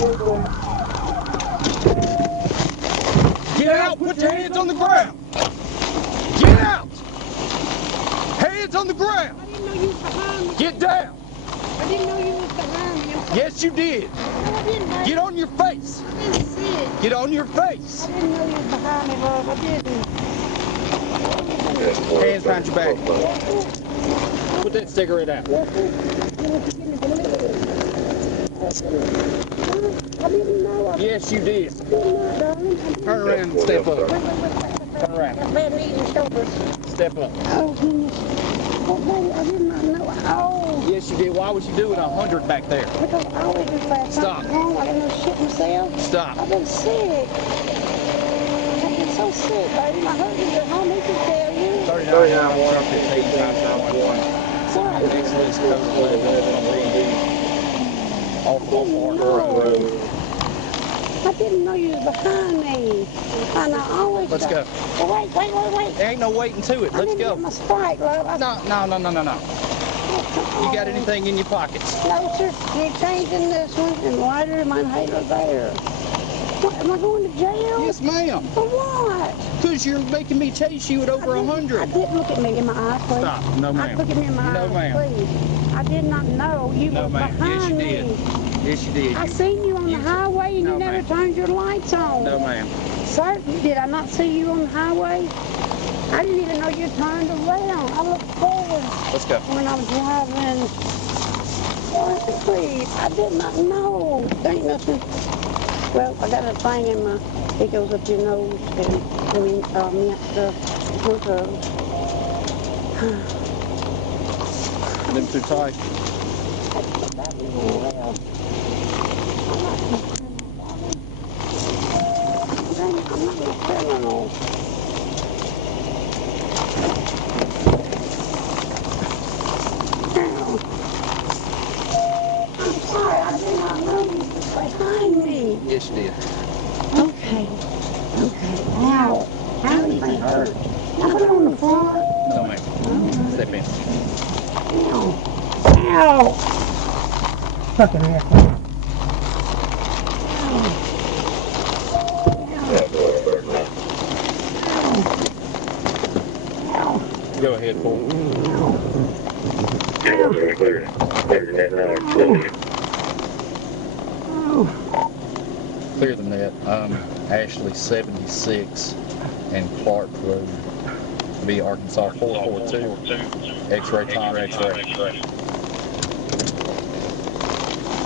Get out! Put your hands on the ground! Get out! Hands on the ground! I didn't know you was behind me. Get down! I didn't know you was behind me. Yes, you did. No, I didn't. Get on your face. I didn't see it. Get on your face. I didn't know you was behind me, love. I didn't. Hands behind your back. Put that cigarette out. I didn't know. Yes, you did. Turn around and step up. Turn around. Bad knees and shoulders. Step up. Oh, goodness. Oh, baby, I did not know. Oh. Yes, you did. Why was you doing 100 back there? Because I always do fast. Stop. I didn't know shit myself. Stop. I've been sick. I've been so sick, baby. My husband's at home. He can tell you. 39, 115 times 1. What? Exodus code 11 on B&D. Off the road. I didn't know you was behind me. And I always... Let's go. Well, wait. There ain't no waiting to it. I Let's didn't go. get my Sprite, love. No. You got anything in your pockets? No, sir. You ain't changing this one. And lighter, mine halo there. What, am I going to jail? Yes, ma'am. For what? Because you're making me chase you at over 100. I didn't look at me in my eyes, please. Stop. No, ma'am. Look at me in my No, eyes, ma'am. please. I did not know you No, were ma'am. Yes, behind you me. did. Yes, you did. I seen you on the highway and No, you never ma'am. turned your lights on. No, ma'am. Sir, did I not see you on the highway? I didn't even know you turned around. I looked forward Let's go. when I was driving. Please, I did not know. There ain't nothing. Well, I got a thing in my, it goes up your nose and mint stuff. Them too tight. I'm not a criminal. I'm sorry, I did not know you was behind me. Yes, you did. Okay. Ow. How did my hurt? I put it on the floor. No, ma'am. Step in. Ow. Fucking asshole. Go ahead, Paul. Clear the net. Ashley 76 and Clark Road. Be Arkansas 442. X-ray time, X-ray.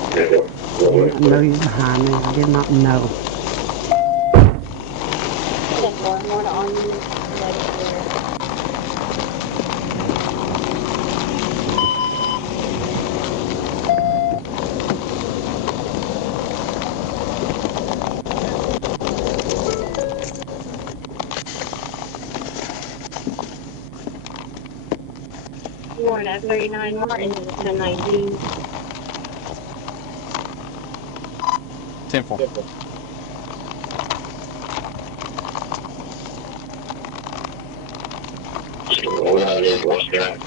I did not know you behind me. I did not know. Warren at 39 Martin, 1019. 10-4. What's that?